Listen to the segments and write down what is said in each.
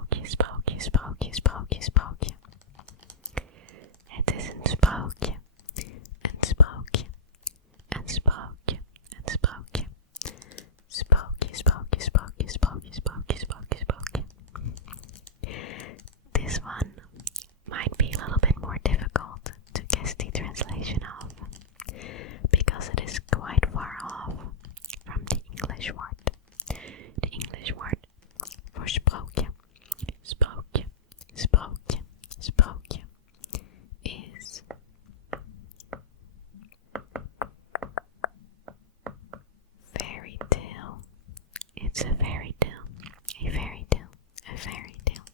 Sprookje, sprookje, sprookje, sprookje, sprookje. Het is een sprookje, een sprookje, een sprookje, een sprookje. Sprookje, sprookje, sprookje, sprookje, sprookje, sprookje, sprookje. This one might be a little bit more difficult to guess the translation of, because it is quite far off from the English word. The English word for sprookje, sprookje, sprookje, sprookje is fairy tale. It's a fairy tale, a fairy tale, a fairy tale.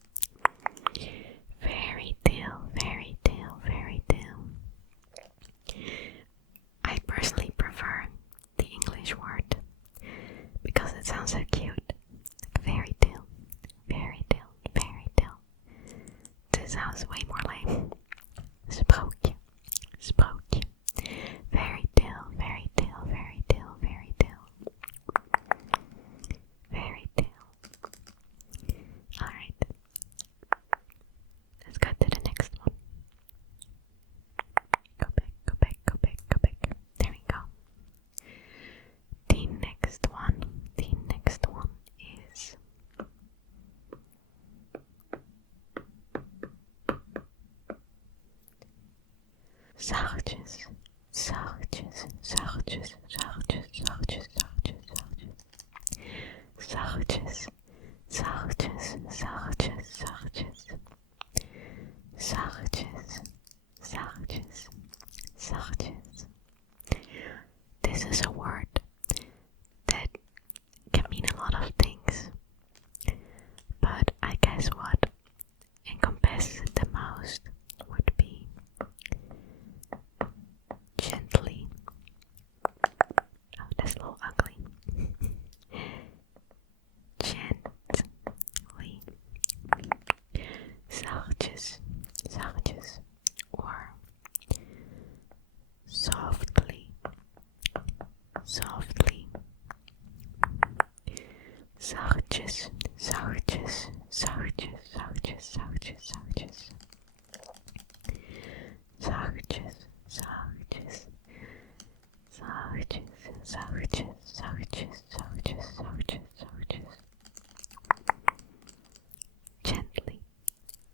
Fairy tale, fairy tale, fairy tale. I personally prefer the English word because it sounds so cute. Fairy tale, fairy tale, fairy tale. This sounds way more lame. Sprookje, sprookje. Fairy tale, fairy tale, fairy tale, fairy tale. Fairy tale. Alright. Let's go to the next one. Go back, go back, go back, go back. There we go. The next one is Zachtjes, zachtjes, zachtjes, zachtjes, zachtjes, zachtjes, zachtjes. Zachtjes, zachtjes, zachtjes, zachtjes. Zachtjes, zachtjes, zachtjes. This is a word that can mean a lot of things, but I guess what encompasses it the most would be gently. Oh, that's a little ugly. Gently. Zachtjes, zachtjes, or softly, softly. Zachtjes, zachtjes, zachtjes, zachtjes, zachtjes, zachtjes. Zachtjes, zachtjes, zachtjes, zachtjes, zachtjes, zachtjes, zachtjes, zachtjes. Gently,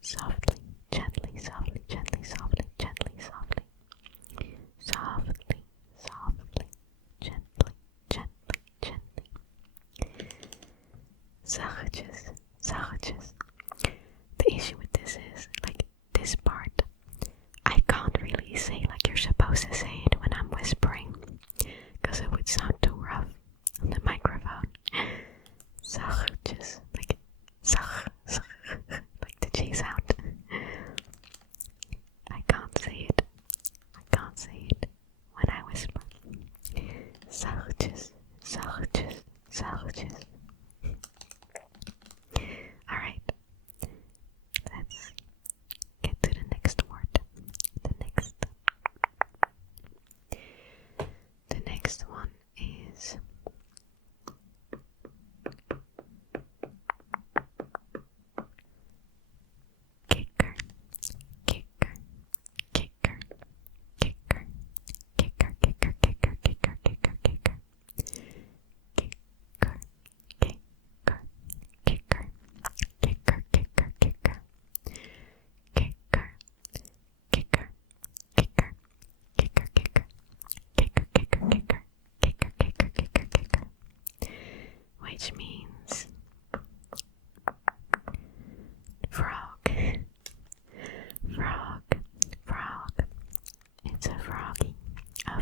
softly, gently, softly, gently, softly, gently, softly. Softly, softly, gently, gently, gently. Zachtjes, zachtjes. The issue with this is, like, this part, I can't really say like you're supposed to say it when I'm whispering, because it would sound too rough on the microphone. Zachtjes, like zag, zag, like the G sound. I can't say it. I can't say it when I whisper. Zachtjes, zachtjes, zachtjes. Alright, let's get to the next word. The next one is Kikker, Kikker, Kikker, Kikker, Kikker, Kikker, Kikker, Kikker, Kikker, Kikker. Kikker, Kikker, Kikker, Kikker, Kikker, Kikker. Kikker, Kikker, Kikker, Kikker, Kikker. Kikker, kikker, kikker, kikker, kikker, kikker, kikker. Which means frog, frog, frog. It's a froggy,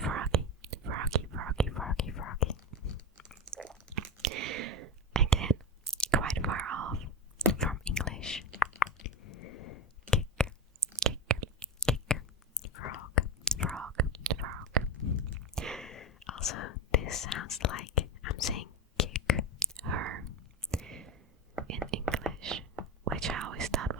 froggy, froggy, froggy, froggy. Again, quite far off from English. Kikker, kikker, kikker, frog, frog, frog. Also, this sounds like I'm saying kick her in English, which I always thought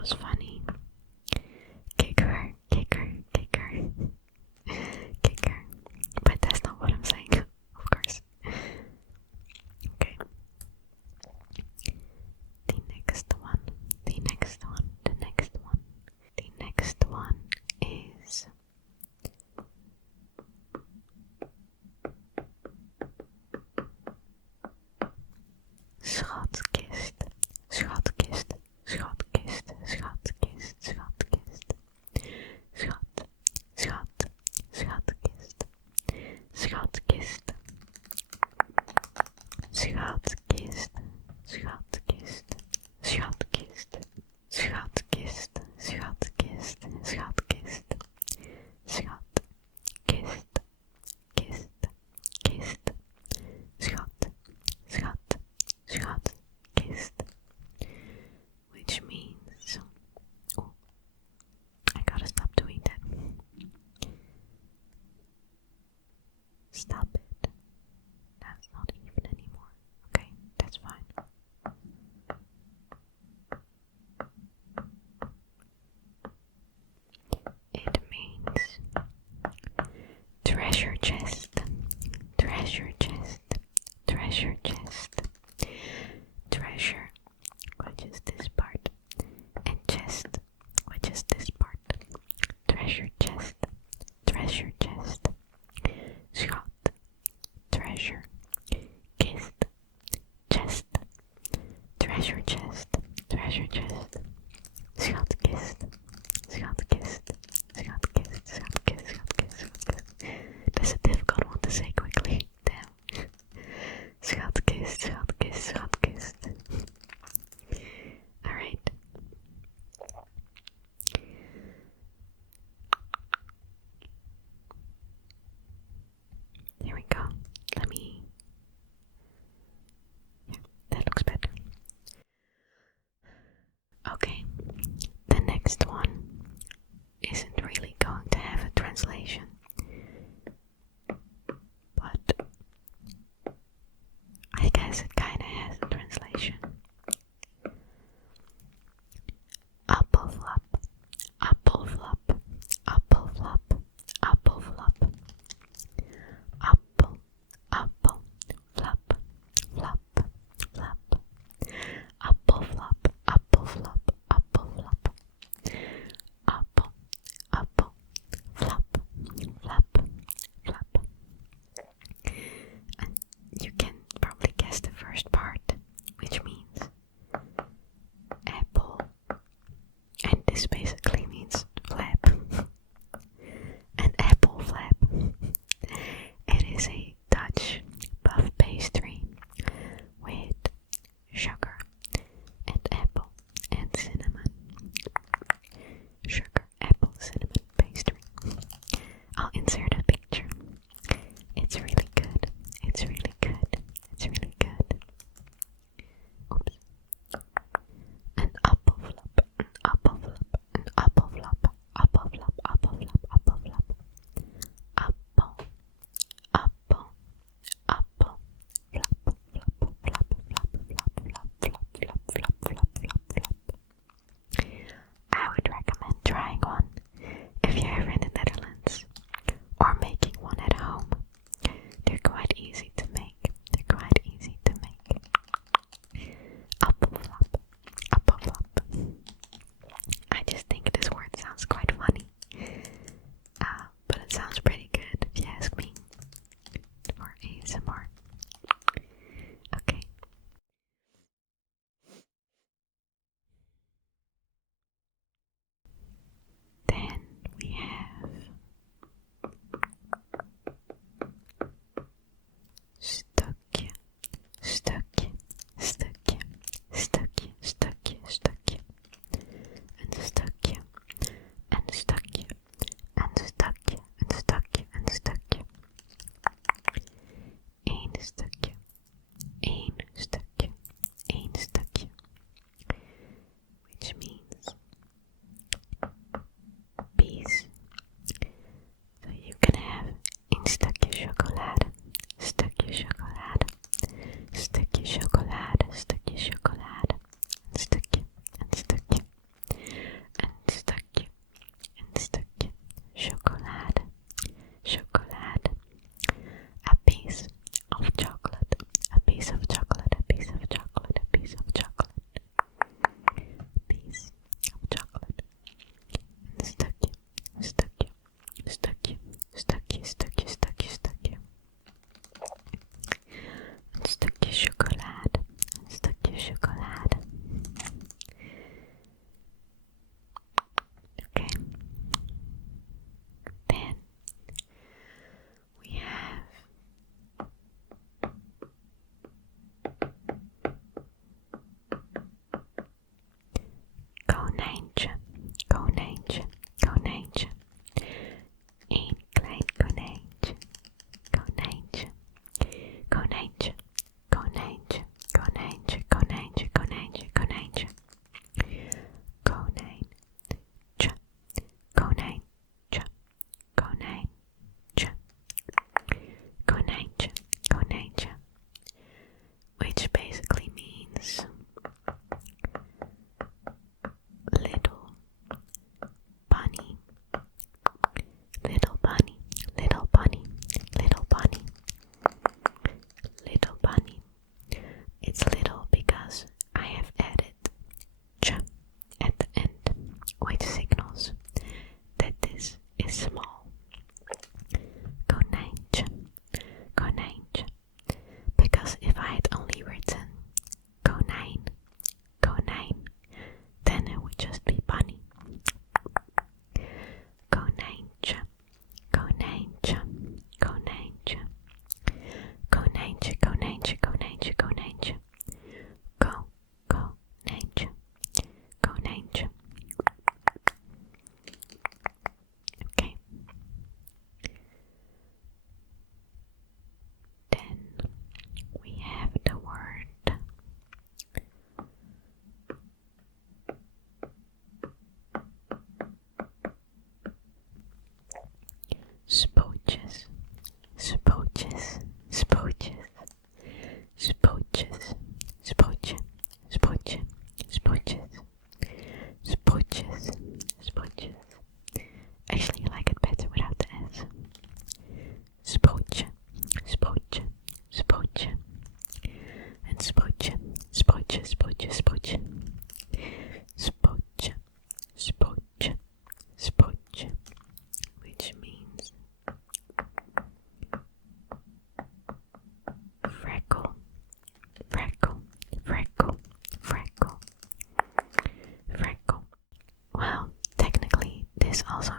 chest, treasure chest, treasure chest, treasure, which is this part, and chest, which is this part, treasure chest, schat, treasure, kist, chest, treasure chest, schatkist, schatkist, schatkist, schatkist, schatkist. That's a difficult one to say quickly. Damn. Schatkist, schatkist, schatkist. Alright. Here we go. Yeah, that looks better. Okay. The next one konijntje. Okay. Then we have the word Sprookjes, Sprookjes, Sprookjes, Sprookjes, Sproetje, Sproetje, Sprookjes, Sprookjes, Sprookjes. Actually, I like it better without the S. Sproetje, Sproetje, Sproetje. And Sproetje, Sproetje, Sproetje, Sproetje. Sproetje, Sproetje, Sproetje. Which means freckle, freckle, freckle, freckle, freckle. Well, technically this also